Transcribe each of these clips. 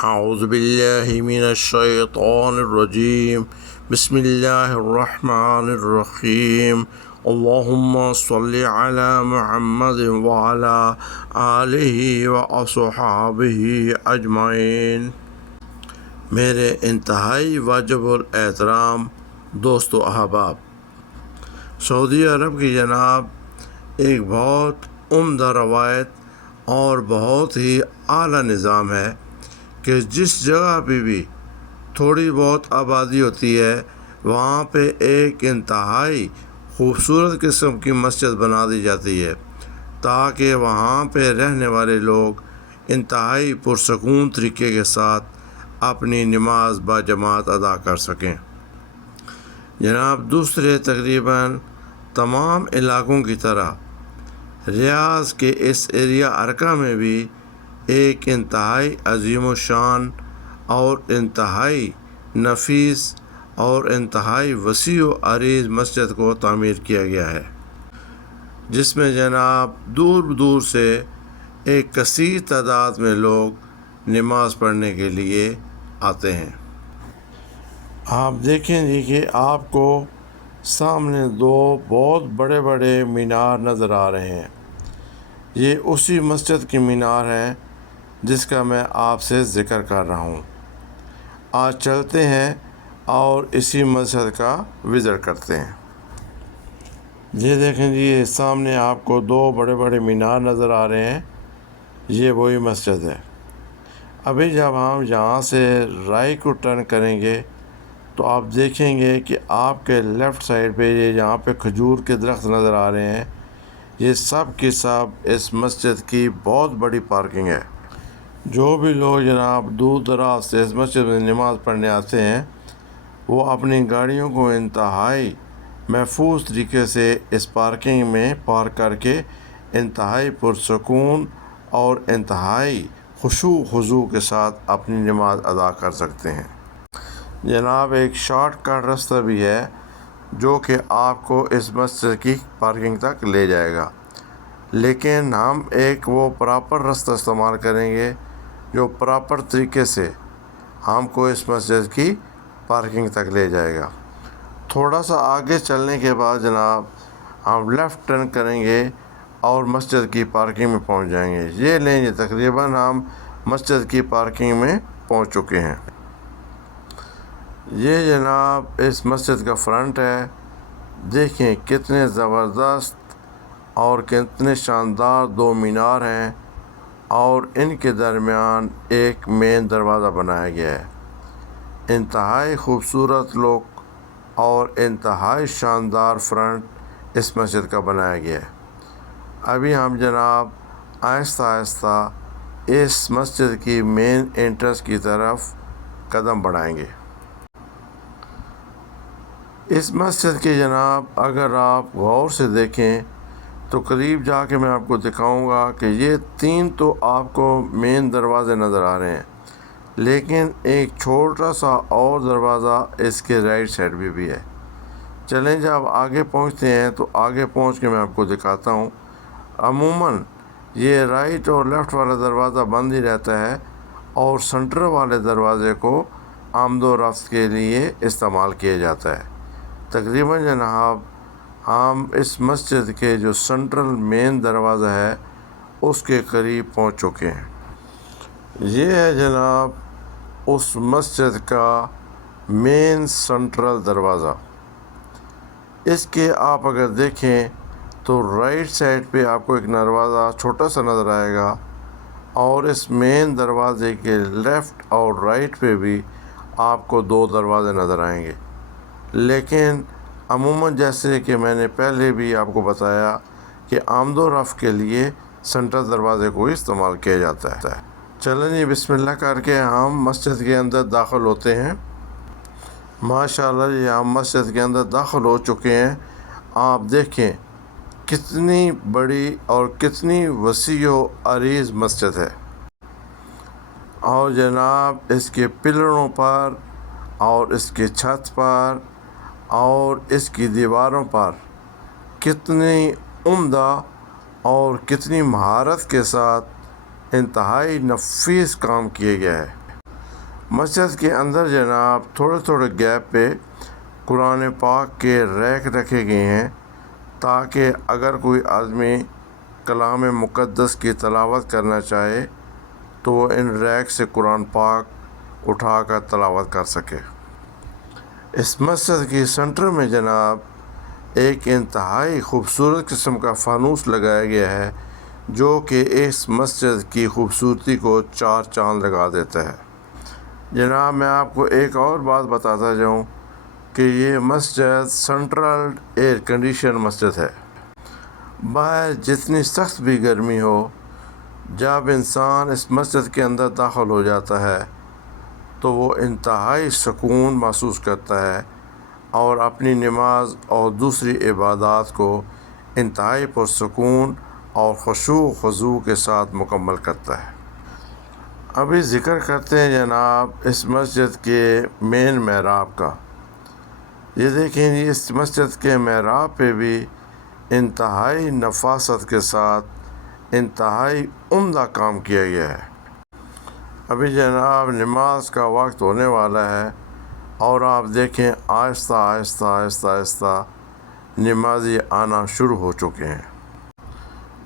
اعوذ باللہ من الشیطان الرجیم بسم اللہ الرحمن الرحیم اللہم صلی علی محمد وعلی آلہ واصحابہ اجمعین۔ میرے انتہائی واجب الاحترام دوست و احباب، سعودی عرب کی جناب ایک بہت عمدہ روایت اور بہت ہی اعلیٰ نظام ہے کہ جس جگہ پہ بھی تھوڑی بہت آبادی ہوتی ہے وہاں پہ ایک انتہائی خوبصورت قسم کی مسجد بنا دی جاتی ہے تاکہ وہاں پہ رہنے والے لوگ انتہائی پرسکون طریقے کے ساتھ اپنی نماز باجماعت ادا کر سکیں۔ جناب دوسرے تقریباً تمام علاقوں کی طرح ریاض کے اس ایریا ارکا میں بھی ایک انتہائی عظیم و شان اور انتہائی نفیس اور انتہائی وسیع و عریض مسجد کو تعمیر کیا گیا ہے، جس میں جناب دور دور سے ایک کثیر تعداد میں لوگ نماز پڑھنے کے لیے آتے ہیں۔ آپ دیکھیں جی کہ آپ کو سامنے دو بہت بڑے بڑے مینار نظر آ رہے ہیں، یہ اسی مسجد کی مینار ہے جس کا میں آپ سے ذکر کر رہا ہوں۔ آج چلتے ہیں اور اسی مسجد کا وزٹ کرتے ہیں۔ یہ دیکھیں جی، یہ سامنے آپ کو دو بڑے بڑے مینار نظر آ رہے ہیں، یہ وہی مسجد ہے۔ ابھی جب ہم یہاں سے رائٹ کو ٹرن کریں گے تو آپ دیکھیں گے کہ آپ کے لیفٹ سائڈ پہ یہ یہاں پہ کھجور کے درخت نظر آ رہے ہیں، یہ سب کی سب اس مسجد کی بہت بڑی پارکنگ ہے۔ جو بھی لوگ جناب دور دراز سے اس مسجد میں نماز پڑھنے آتے ہیں وہ اپنی گاڑیوں کو انتہائی محفوظ طریقے سے اس پارکنگ میں پارک کر کے انتہائی پرسکون اور انتہائی خشوع و خضوع کے ساتھ اپنی نماز ادا کر سکتے ہیں۔ جناب ایک شارٹ کٹ راستہ بھی ہے جو کہ آپ کو اس مسجد کی پارکنگ تک لے جائے گا، لیکن ہم ایک وہ پراپر راستہ استعمال کریں گے جو پراپر طریقے سے ہم کو اس مسجد کی پارکنگ تک لے جائے گا۔ تھوڑا سا آگے چلنے کے بعد جناب ہم لیفٹ ٹرن کریں گے اور مسجد کی پارکنگ میں پہنچ جائیں گے۔ یہ لیں جی، تقریباً ہم مسجد کی پارکنگ میں پہنچ چکے ہیں۔ یہ جناب اس مسجد کا فرنٹ ہے، دیکھیں کتنے زبردست اور کتنے شاندار دو مینار ہیں اور ان کے درمیان ایک مین دروازہ بنایا گیا ہے۔ انتہائی خوبصورت لک اور انتہائی شاندار فرنٹ اس مسجد کا بنایا گیا ہے۔ ابھی ہم جناب آہستہ آہستہ اس مسجد کی مین انٹرنس کی طرف قدم بڑھائیں گے۔ اس مسجد کے جناب اگر آپ غور سے دیکھیں تو قریب جا کے میں آپ کو دکھاؤں گا کہ یہ تین تو آپ کو مین دروازے نظر آ رہے ہیں، لیکن ایک چھوٹا سا اور دروازہ اس کے رائٹ سائڈ میں بھی ہے۔ چلیں جب آگے پہنچتے ہیں تو آگے پہنچ کے میں آپ کو دکھاتا ہوں۔ عموماً یہ رائٹ اور لیفٹ والا دروازہ بند ہی رہتا ہے اور سنٹر والے دروازے کو آمد و رفت کے لیے استعمال کیا جاتا ہے۔ تقریباً جناب ہم اس مسجد کے جو سنٹرل مین دروازہ ہے اس کے قریب پہنچ چکے ہیں۔ یہ ہے جناب اس مسجد کا مین سنٹرل دروازہ۔ اس کے آپ اگر دیکھیں تو رائٹ سائڈ پہ آپ کو ایک دروازہ چھوٹا سا نظر آئے گا اور اس مین دروازے کے لیفٹ اور رائٹ پہ بھی آپ کو دو دروازے نظر آئیں گے، لیکن عموماً جیسے کہ میں نے پہلے بھی آپ کو بتایا کہ آمد و رفت کے لیے سنٹرل دروازے کو استعمال کیا جاتا ہے۔ چلیں جی بسم اللہ کر کے ہم مسجد کے اندر داخل ہوتے ہیں۔ ماشاءاللہ جی ہم مسجد کے اندر داخل ہو چکے ہیں۔ آپ دیکھیں کتنی بڑی اور کتنی وسیع و عریض مسجد ہے، اور جناب اس کے پلروں پر اور اس کے چھت پر اور اس کی دیواروں پر کتنی عمدہ اور کتنی مہارت کے ساتھ انتہائی نفیس کام کیا گیا ہے۔ مسجد کے اندر جناب تھوڑے تھوڑے گیپ پہ قرآن پاک کے ریک رکھے گئے ہیں، تاکہ اگر کوئی آدمی کلام مقدس کی تلاوت کرنا چاہے تو وہ ان ریک سے قرآن پاک اٹھا کر تلاوت کر سکے۔ اس مسجد کی سینٹر میں جناب ایک انتہائی خوبصورت قسم کا فانوس لگایا گیا ہے، جو کہ اس مسجد کی خوبصورتی کو چار چاند لگا دیتا ہے۔ جناب میں آپ کو ایک اور بات بتاتا جاؤں کہ یہ مسجد سینٹرل ایئر کنڈیشن مسجد ہے۔ باہر جتنی سخت بھی گرمی ہو، جب انسان اس مسجد کے اندر داخل ہو جاتا ہے تو وہ انتہائی سکون محسوس کرتا ہے اور اپنی نماز اور دوسری عبادات کو انتہائی پرسکون اور خشوع و خضوع کے ساتھ مکمل کرتا ہے۔ ابھی ذکر کرتے ہیں جناب اس مسجد کے مین محراب کا۔ یہ دیکھیں اس مسجد کے محراب پہ بھی انتہائی نفاست کے ساتھ انتہائی عمدہ کام کیا گیا ہے۔ ابھی جناب نماز کا وقت ہونے والا ہے اور آپ دیکھیں آہستہ آہستہ آہستہ آہستہ نمازی آنا شروع ہو چکے ہیں۔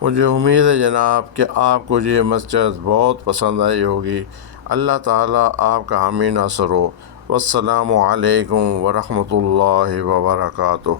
مجھے امید ہے جناب کہ آپ کو یہ مسجد بہت پسند آئی ہوگی۔ اللہ تعالیٰ آپ کا حامی ناصر ہو۔ والسلام علیکم ورحمۃ اللہ وبرکاتہ۔